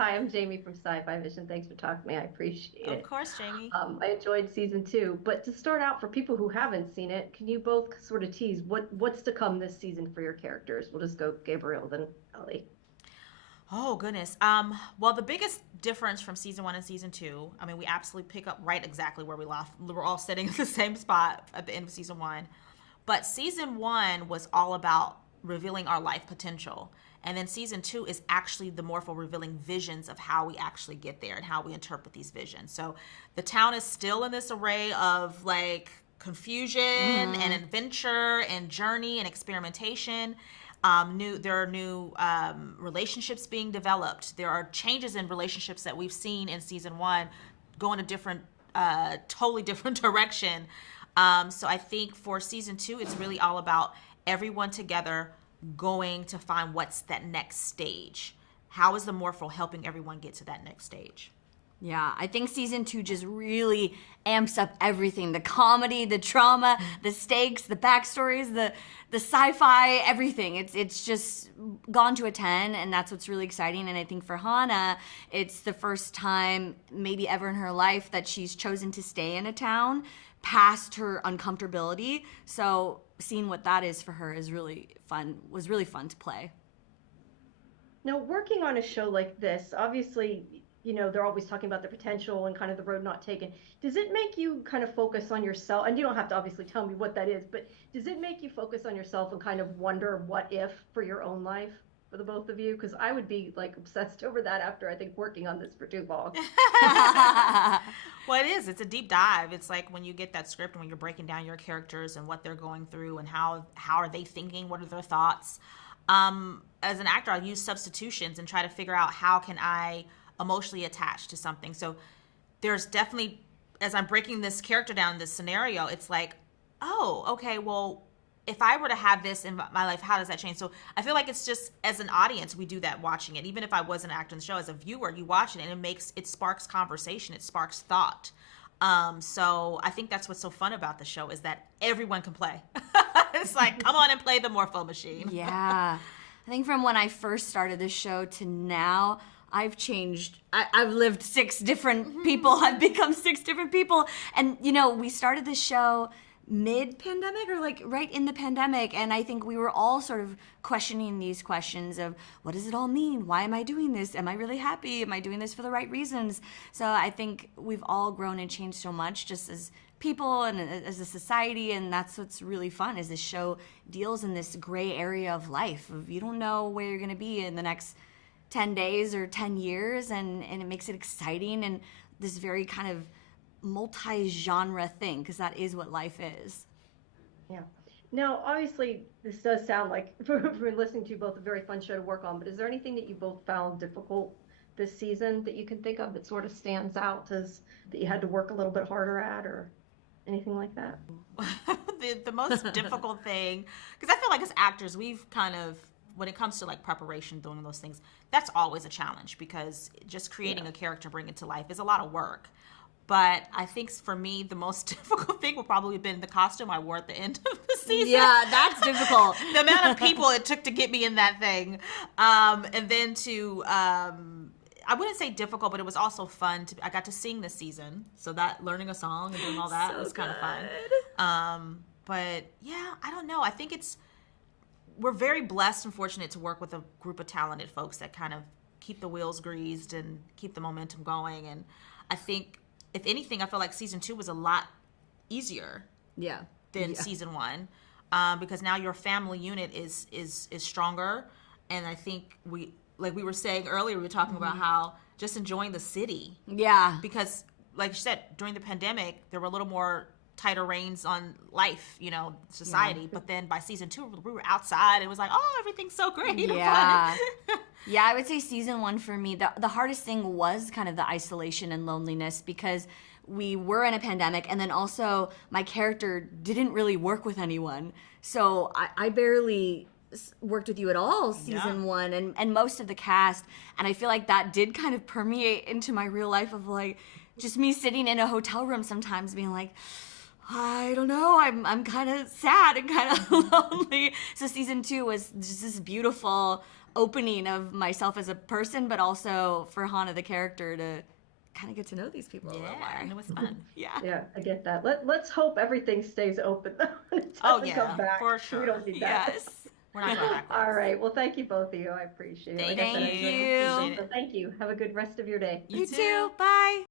Hi, I'm Jamie from Sci-Fi-Vision. Thanks for talking to me. I appreciate Of it. course, Jamie. I enjoyed season two, but to start out, for people who haven't seen it, can you both sort of tease what's to come this season for your characters? We'll just go Gabrielle, then Ellie. Oh goodness. Well, the biggest difference from season one and season two, I mean, we absolutely pick up right exactly where we left. We're all sitting in the same spot at the end of season one. But season one was all about revealing our life potential. And then season two is actually the more for revealing visions of how we actually get there and how we interpret these visions. So the town is still in this array of like confusion and adventure and journey and experimentation. There are new relationships being developed. There are changes in relationships that we've seen in season one go in a different, totally different direction. So I think for season two, it's really all about everyone together going to find what's that next stage. How is the Morphle helping everyone get to that next stage? Yeah, I think season two just really amps up everything. The comedy, the drama, the stakes, the backstories, the sci-fi, everything. It's just gone to a 10, and that's what's really exciting. And I think for Hannah, it's the first time maybe ever in her life that she's chosen to stay in a town past her uncomfortability. So seeing what that is for her is really fun, was really fun to play. Now, working on a show like this, obviously, they're always talking about the potential and kind of the road not taken. Does it make you kind of focus on yourself? And you don't have to obviously tell me what that is, but does it make you focus on yourself and kind of wonder what if for your own life for the both of you? Because I would be like obsessed over that after I think working on this for too long. Well, it is. It's a deep dive. It's like when you get that script and when you're breaking down your characters and what they're going through and how are they thinking, what are their thoughts. As an actor, I'll use substitutions and try to figure out how can I emotionally attach to something. So there's definitely, as I'm breaking this character down, this scenario, it's like, oh, okay, well, if I were to have this in my life, how does that change? So I feel like it's just as an audience, we do that watching it. Even if I was an actor in the show, as a viewer, you watch it and it sparks conversation, it sparks thought. So I think that's what's so fun about the show is that everyone can play. It's like, come on and play the Morpho machine. Yeah. I think from when I first started this show to now, I've changed. I've lived six different people. I've become six different people. And, we started this show mid-pandemic or like right in the pandemic. And I think we were all sort of questioning these questions of what does it all mean? Why am I doing this? Am I really happy? Am I doing this for the right reasons? So I think we've all grown and changed so much just as people and as a society, and that's what's really fun is this show deals in this gray area of life of you don't know where you're going to be in the next 10 days or 10 years, and it makes it exciting and this very kind of multi-genre thing, because that is what life is. Yeah. Now, obviously, this does sound like, for listening to you both, a very fun show to work on, but is there anything that you both found difficult this season that you can think of that sort of stands out as that you had to work a little bit harder at or anything like that? The most difficult thing, because I feel like as actors, we've kind of, when it comes to like preparation, doing those things, that's always a challenge because just creating a character, bringing it to life is a lot of work. But I think for me, the most difficult thing would probably have been the costume I wore at the end of the season. Yeah, that's difficult. The amount of people it took to get me in that thing. And then I wouldn't say difficult, but it was also fun. I got to sing this season. So that learning a song and doing all that was kind of fun. But yeah, I don't know. I think we're very blessed and fortunate to work with a group of talented folks that kind of keep the wheels greased and keep the momentum going. And I think, if anything, I feel like season two was a lot easier than season one, because now your family unit is stronger. And I think like we were saying earlier, we were talking about how just enjoying the city. Yeah. Because like you said, during the pandemic, there were a little more tighter reins on life, society. Yeah. But then by season two, we were outside. It was like, oh, everything's so great. Yeah. Yeah, I would say season one for me, the hardest thing was kind of the isolation and loneliness because we were in a pandemic, and then also my character didn't really work with anyone. So I barely worked with you at all season one and most of the cast. And I feel like that did kind of permeate into my real life of like just me sitting in a hotel room sometimes being like, I don't know. I'm kind of sad and kind of lonely. So season 2 was just this beautiful opening of myself as a person, but also for Hana the character to kind of get to know these people a little more. And it was fun. Yeah, I get that. Let's hope everything stays open though. It Oh, doesn't yeah, come back. for sure. We don't need that. Yes. We're not going backwards. All right. Well, thank you both of you. I appreciate it. Thank Like I said, I you. really appreciate Appreciate it. So thank you. Have a good rest of your day. You too. Bye.